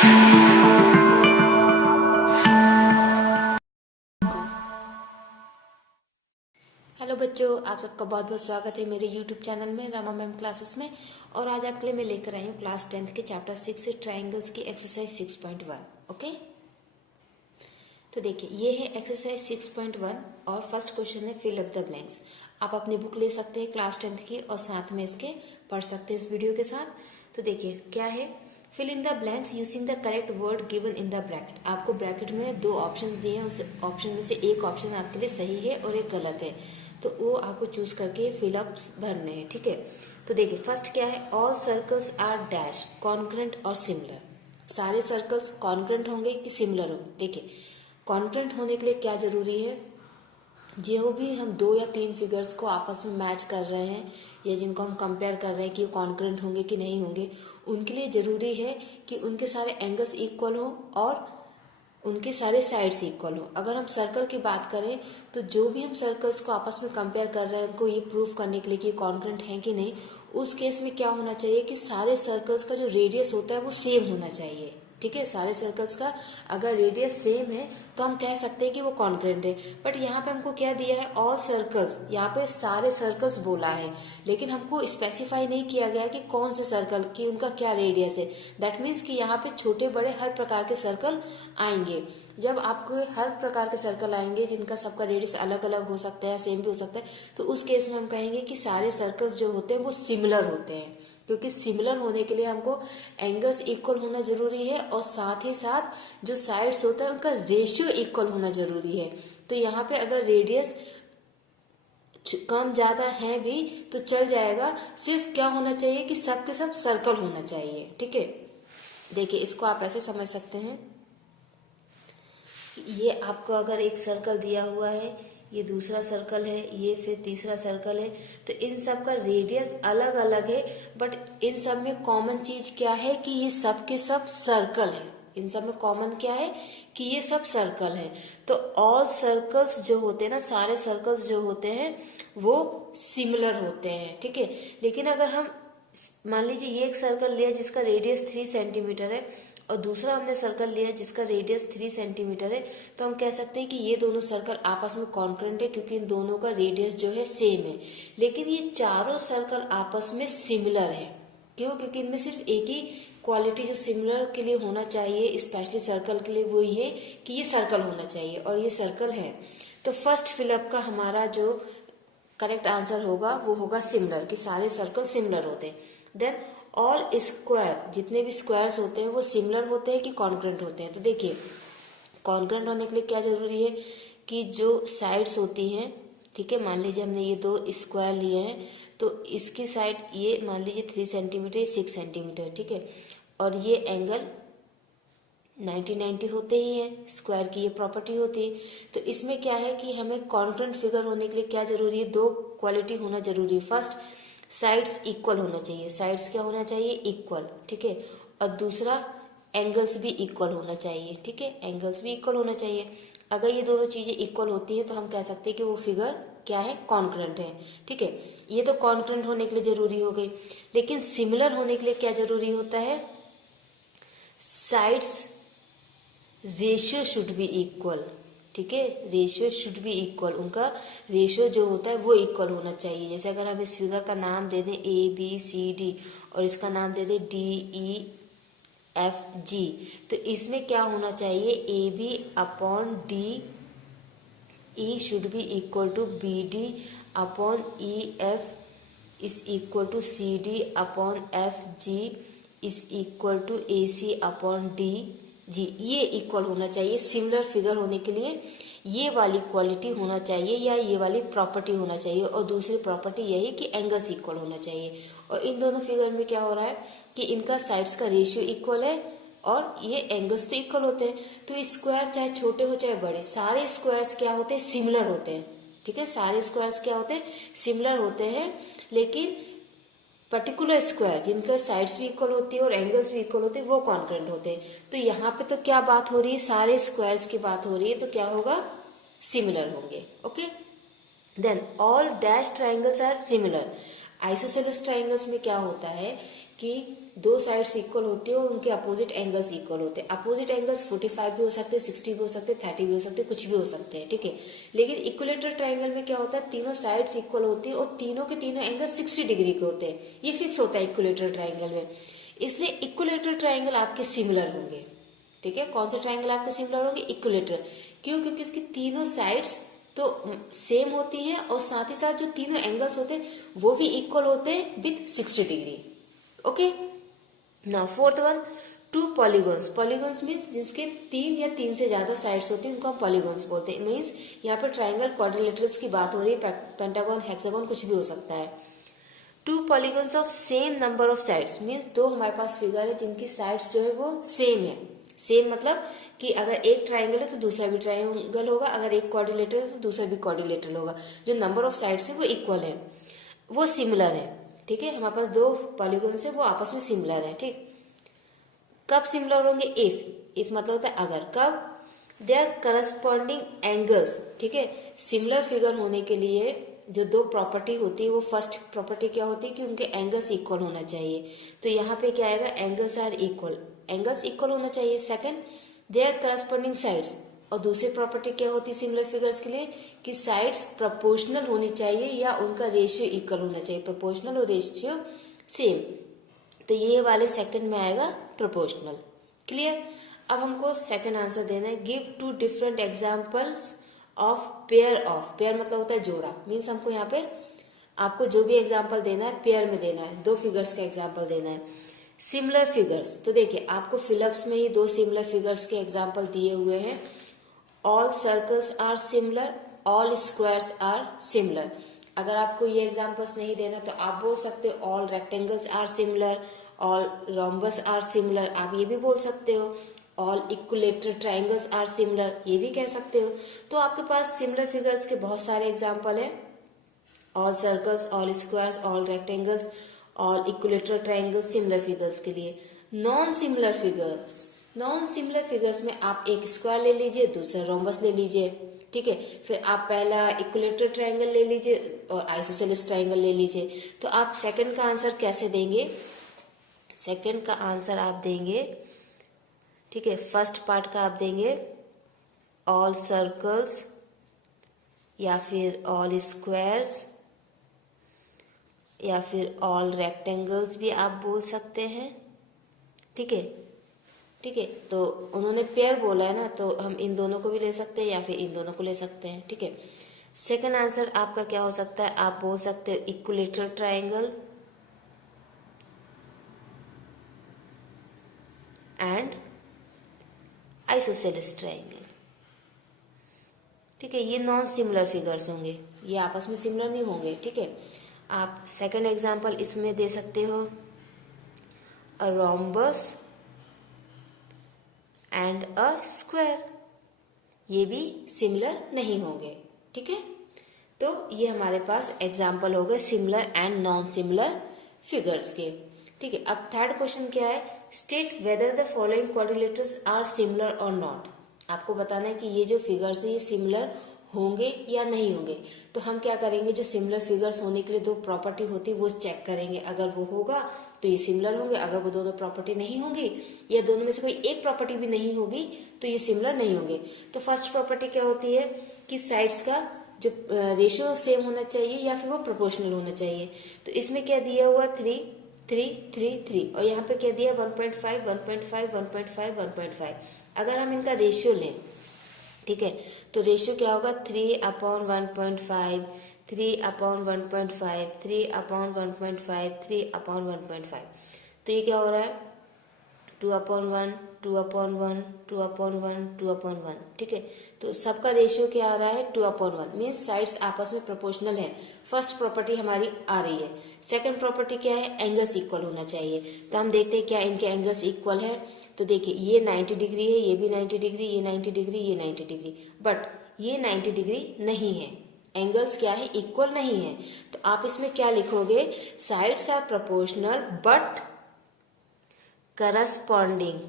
Hello बच्चों, आप सबका बहुत बहुत स्वागत है मेरे YouTube चैनल में रमा मैम क्लासेस में। और आज आपके लिए मैं लेकर आई हूँ क्लास 10th के चैप्टर 6 से ट्राइंगल्स की एक्सरसाइज 6.1। ओके, तो देखिए ये है एक्सरसाइज 6.1 और फर्स्ट क्वेश्चन है फिल अप द ब्लैंक्स। आप अपनी बुक ले सकते हैं क्लास 10th की और साथ में इसके पढ़ सकते हैं इस वीडियो के साथ। तो देखिए क्या है, fill in the blanks using the correct word given in the bracket. आपको ब्रैकेट में दो ऑप्शंस दिए हैं, उस ऑप्शन में से एक ऑप्शन आपके लिए सही है और एक गलत है, तो वो आपको चूज करके फिलअप्स भरने हैं। ठीक है, तो देखिए फर्स्ट क्या है, all circles are dash congruent और सिमिलर। सारे सर्कल्स कॉन्ग्रुएंट होंगे कि सिमिलर होंगे। देखिए कॉन्ग्रुएंट होने के लिए क्या जरूरी है, जो भी हम दो या तीन फिगर्स को आपस में मैच कर रहे हैं या जिनको हम कंपेयर कर रहे हैं कि कॉन्ग्रुएंट होंगे कि नहीं होंगे, उनके लिए जरूरी है कि उनके सारे एंगल्स इक्वल हो और उनके सारे साइड्स इक्वल हो। अगर हम सर्कल की बात करें तो जो भी हम सर्कल्स को आपस में कंपेयर कर रहे हैं उनको ये प्रूफ करने के लिए कि कॉन्ग्रुएंट है कि नहीं, उस केस में क्या होना चाहिए कि सारे सर्कल्स का जो रेडियस होता है वो सेम होना चाहिए। ठीक है, सारे सर्कल्स का अगर रेडियस सेम है तो हम कह सकते हैं कि वो कॉन्ग्रुएंट है। बट यहाँ पे हमको क्या दिया है, ऑल सर्कल्स, यहाँ पे सारे सर्कल्स बोला है, लेकिन हमको स्पेसिफाई नहीं किया गया कि कौन से सर्कल की उनका क्या रेडियस है। दैट मीन्स कि यहाँ पे छोटे बड़े हर प्रकार के सर्कल आएंगे। जब आपको हर प्रकार के सर्कल आएंगे जिनका सबका रेडियस अलग अलग हो सकता है, सेम भी हो सकता है, तो उस केस में हम कहेंगे कि सारे सर्कल्स जो होते हैं वो सिमिलर होते हैं, क्योंकि सिमिलर होने के लिए हमको एंगल्स इक्वल होना जरूरी है और साथ ही साथ जो साइड्स होता है उनका रेशियो इक्वल होना जरूरी है। तो यहाँ पे अगर रेडियस कम ज्यादा है भी तो चल जाएगा, सिर्फ क्या होना चाहिए कि सब के सब सर्कल होना चाहिए। ठीक है, देखिए इसको आप ऐसे समझ सकते हैं, ये आपको अगर एक सर्कल दिया हुआ है, ये दूसरा सर्कल है, ये फिर तीसरा सर्कल है, तो इन सब का रेडियस अलग अलग है, बट इन सब में कॉमन चीज क्या है कि ये सब के सब सर्कल है। इन सब में कॉमन क्या है कि ये सब सर्कल है। तो ऑल सर्कल्स जो होते हैं ना, सारे सर्कल्स जो होते हैं वो सिमिलर होते हैं। ठीक है, लेकिन अगर हम मान लीजिए ये एक सर्कल लिया जिसका रेडियस 3 सेंटीमीटर है और दूसरा हमने सर्कल लिया जिसका रेडियस 3 सेंटीमीटर है, तो हम कह सकते हैं कि ये दोनों सर्कल आपस में कॉन्ग्रुएंट है क्योंकि इन दोनों का रेडियस जो है सेम है। लेकिन ये चारों सर्कल आपस में सिमिलर है। क्यों? क्योंकि इनमें सिर्फ एक ही क्वालिटी जो सिमिलर के लिए होना चाहिए, स्पेशली सर्कल के लिए, वो ये कि ये सर्कल होना चाहिए और ये सर्कल है। तो फर्स्ट फिलअप का हमारा जो करेक्ट आंसर होगा वो होगा सिमिलर, कि सारे सर्कल सिमिलर होते हैं। देन ऑल स्क्वायर, जितने भी स्क्वायर्स होते हैं वो सिमिलर होते हैं कि कॉन्ग्रुएंट होते हैं। तो देखिए कॉन्ग्रुएंट होने के लिए क्या जरूरी है कि जो साइड्स होती हैं, ठीक है, मान लीजिए हमने ये दो स्क्वायर लिए हैं तो इसकी साइड ये मान लीजिए 3 सेंटीमीटर 6 सेंटीमीटर, ठीक है, और ये एंगल 90-90 होते ही हैं, स्क्वायर की ये प्रॉपर्टी होती है। तो इसमें क्या है कि हमें कॉन्ग्रुएंट फिगर होने के लिए क्या जरूरी है, दो क्वालिटी होना जरूरी है। फर्स्ट, साइड्स इक्वल होना चाहिए, साइड्स क्या होना चाहिए, इक्वल, ठीक है, और दूसरा एंगल्स भी इक्वल होना चाहिए। ठीक है, एंगल्स भी इक्वल होना चाहिए। अगर ये दोनों चीजें इक्वल होती है तो हम कह सकते हैं कि वो फिगर क्या है, कॉन्ग्रुएंट है। ठीक है, ये तो कॉन्ग्रुएंट होने के लिए जरूरी हो गई। लेकिन सिमिलर होने के लिए क्या जरूरी होता है, sides ratio should be equal. ठीक है, रेशियो शुड बी इक्वल, उनका रेशियो जो होता है वो इक्वल होना चाहिए। जैसे अगर हम इस फिगर का नाम दे दें ABCD और इसका नाम दे दें DEFG, तो इसमें क्या होना चाहिए, AB upon DE should be equal to BD upon EF is equal to CD upon FG is equal to AC upon DG। ये इक्वल होना चाहिए। सिमिलर फिगर होने के लिए ये वाली क्वालिटी होना चाहिए या ये वाली प्रॉपर्टी होना चाहिए, और दूसरी प्रॉपर्टी यही कि एंगल्स इक्वल होना चाहिए। और इन दोनों फिगर में क्या हो रहा है कि इनका साइड्स का रेशियो इक्वल है और ये एंगल्स तो इक्वल होते हैं। तो स्क्वायर चाहे छोटे हो चाहे बड़े, सारे स्क्वायर्स क्या होते हैं, सिमिलर होते हैं। ठीक है, सारे स्क्वायर्स क्या होते हैं, सिमिलर होते हैं। लेकिन पर्टिकुलर स्क्वायर जिनका साइड्स भी इक्वल होती है और एंगल्स भी इक्वल होते हैं वो कॉन्ग्रुएंट होते हैं। तो यहाँ पे तो क्या बात हो रही है, सारे स्क्वायर्स की बात हो रही है, तो क्या होगा, सिमिलर होंगे। Okay, then all dash triangles are similar. Isosceles triangles में क्या होता है कि दो साइड्स इक्वल होती है और उनके अपोजिट एंगल्स इक्वल होते हैं। अपोजिट एंगल्स 45 भी हो सकते हैं, 60 भी हो सकते हैं, 30 भी हो सकते हैं, कुछ भी हो सकते हैं, ठीक है। लेकिन इक्विलेटरल ट्राइंगल में क्या होता है, तीनों साइड्स इक्वल होती है और तीनों के तीनों एंगल 60 डिग्री के होते हैं। ये फिक्स होता है इक्विलेटरल ट्राइंगल में, इसलिए इक्विलेटरल ट्राइंगल आपके सिमिलर होंगे, ठीक है। कौन से ट्राइंगल आपके सिमिलर होंगे, इक्विलेटरल। क्यों, क्योंकि इसकी तीनों साइड्स तो सेम होती है और साथ ही साथ जो तीनों एंगल्स होते हैं वो भी इक्वल होते हैं with 60 degree. Okay, now fourth one, two polygons. Polygons means जिसके 3 या 3 से ज्यादा साइड्स होती है उनको हम पॉलीगॉन्स बोलते हैं। मीन्स यहाँ पे ट्राइंगल क्वाड्रिलेटरल्स की बात हो रही है, पेंटागन, हेक्सागन कुछ भी हो सकता है। Two polygons of same number of sides means दो हमारे पास फिगर है जिनकी साइड्स जो है वो सेम है। सेम मतलब कि अगर एक ट्राइंगल है तो दूसरा भी ट्राइंगल होगा, अगर एक क्वाड्रिलेटरल है तो दूसरा भी क्वाड्रिलेटरल होगा। जो नंबर ऑफ साइड्स है वो इक्वल है, वो सिमिलर है, ठीक है। हमारे पास दो पॉलीगॉन्स है वो आपस में सिमिलर है, ठीक। कब सिमिलर होंगे, इफ मतलब होता है अगर। कब, देयर करस्पॉन्डिंग एंगल्स, ठीक है। सिमिलर फिगर होने के लिए जो दो प्रॉपर्टी होती है, वो फर्स्ट प्रॉपर्टी क्या होती है कि उनके एंगल्स इक्वल होना चाहिए। तो यहाँ पे क्या आएगा, angles are equal, angles equal होना चाहिए। सेकंड, देयर करस्पॉन्डिंग साइड्स, और दूसरी प्रॉपर्टी क्या होती है सिमिलर फिगर्स के लिए कि साइड्स प्रोपोर्शनल होनी चाहिए या उनका रेशियो इक्वल होना चाहिए, प्रोपोर्शनल और रेशियो सेम। तो ये वाले सेकंड में आएगा प्रोपोर्शनल। क्लियर। अब हमको सेकंड आंसर देना है, give two different examples of pair of. Pair मतलब होता है जोड़ा, मीन्स हमको यहाँ पे आपको जो भी एग्जांपल देना है पेयर में देना है, दो फिगर्स का एग्जांपल देना है। सिमिलर फिगर्स, तो देखिए आपको फिलअप्स में ही दो सिमिलर फिगर्स के एग्जांपल दिए हुए हैं। All circles are similar, all squares are similar. अगर आपको ये एग्जांपल्स नहीं देना तो आप बोल सकते हो all rectangles are similar, all rhombus are similar, आप ये भी बोल सकते हो। All equilateral triangles are similar, ये भी कह सकते हो। तो आपके पास सिमिलर फिगर्स के बहुत सारे एग्जांपल है, all circles, all squares, all rectangles, all equilateral triangles similar figures के लिए। Non similar figures, non similar figures में आप एक स्क्वायर ले लीजिए, दूसरा रोम्बस ले लीजिए, ठीक है। फिर आप पहला इक्विलेटरल ट्राइंगल ले लीजिए और आइसोसेलेस ट्राइंगल ले लीजिए। तो आप सेकंड का आंसर कैसे देंगे, सेकंड का आंसर आप देंगे, ठीक है, फर्स्ट पार्ट का आप देंगे ऑल सर्कल्स या फिर ऑल स्क्वायर्स या फिर ऑल रेक्टेंगल्स भी आप बोल सकते हैं, ठीक है, ठीक है। तो उन्होंने पेयर बोला है ना, तो हम इन दोनों को भी ले सकते हैं या फिर इन दोनों को ले सकते हैं, ठीक है। सेकंड आंसर आपका क्या हो सकता है, आप बोल सकते हो equilateral triangle and isosceles triangle, ठीक है। ये नॉन सिमिलर फिगर्स होंगे, ये आपस में सिमिलर नहीं होंगे, ठीक है। आप सेकंड एग्जांपल इसमें दे सकते हो a rhombus and a square, ये भी सिमिलर नहीं होंगे, ठीक है। तो ये हमारे पास एग्जाम्पल हो गए similar and non similar figures के, ठीक है। अब थर्ड क्वेश्चन क्या है, state whether the following quadrilaterals are similar और नॉट। आपको बताना है कि ये जो फिगर्स है ये सिमिलर होंगे या नहीं होंगे। तो हम क्या करेंगे, जो सिमिलर फिगर्स होने के लिए दो प्रॉपर्टी होती है वो चेक करेंगे, अगर वो होगा तो ये सिमिलर होंगे, अगर वो दोनों प्रॉपर्टी नहीं होंगी या दोनों में से कोई एक प्रॉपर्टी भी नहीं होगी तो ये सिमिलर नहीं होंगे। तो फर्स्ट प्रॉपर्टी क्या होती है कि साइड्स का जो रेशियो सेम होना चाहिए या फिर वो प्रोपोर्शनल होना चाहिए। तो इसमें क्या दिया हुआ 3 3 3 3 और यहाँ पे क्या दिया 1.5 1.5 1.5 1.5। अगर हम इनका रेशियो लें, ठीक है, तो रेशियो क्या होगा 3/1.5 3/1.5 3/1.5 3/1.5। तो ये क्या हो रहा है 2/1 2/1 2/1 2/1, ठीक है। तो सबका रेशियो क्या आ रहा है 2/1, मीन्स साइड्स आपस में प्रोपोर्शनल है। फर्स्ट प्रॉपर्टी हमारी आ रही है। सेकंड प्रॉपर्टी क्या है, एंगल्स इक्वल होना चाहिए। तो हम देखते हैं क्या इनके एंगल्स इक्वल है। तो देखिए ये 90 डिग्री है, ये भी 90 डिग्री, ये 90 डिग्री, ये 90 डिग्री, बट ये 90 डिग्री नहीं है, एंगल्स क्या है इक्वल नहीं है। तो आप इसमें क्या लिखोगे, sides are proportional but corresponding,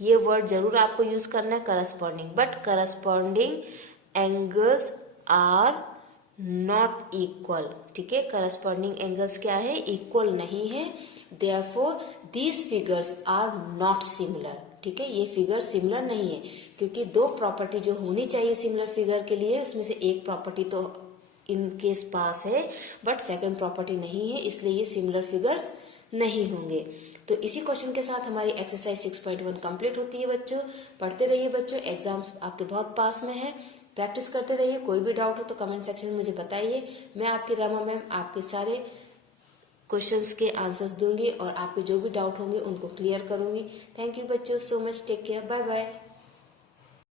ये वर्ड जरूर आपको यूज करना है, corresponding, but corresponding angles are not equal, ठीक है, करस्पॉन्डिंग एंगल्स क्या है, इक्वल नहीं है, therefore these figures are not similar, ठीक है, ये फिगर सिमिलर नहीं है, क्योंकि दो प्रॉपर्टी जो होनी चाहिए सिमिलर फिगर के लिए उसमें से एक प्रॉपर्टी तो इनके पास है बट सेकंड प्रॉपर्टी नहीं है, इसलिए ये सिमिलर फिगर्स नहीं होंगे। तो इसी क्वेश्चन के साथ हमारी एक्सरसाइज 6.1 कंप्लीट होती है बच्चों। पढ़ते रहिए बच्चों, एग्जाम्स आपके बहुत पास में है, प्रैक्टिस करते रहिए। कोई भी डाउट हो तो कमेंट सेक्शन में मुझे बताइए, मैं आपकी रमा मैम आपके सारे क्वेश्चंस के आंसर्स दूंगी और आपके जो भी डाउट होंगे उनको क्लियर करूंगी। थैंक यू बच्चों, so much, take care, bye bye.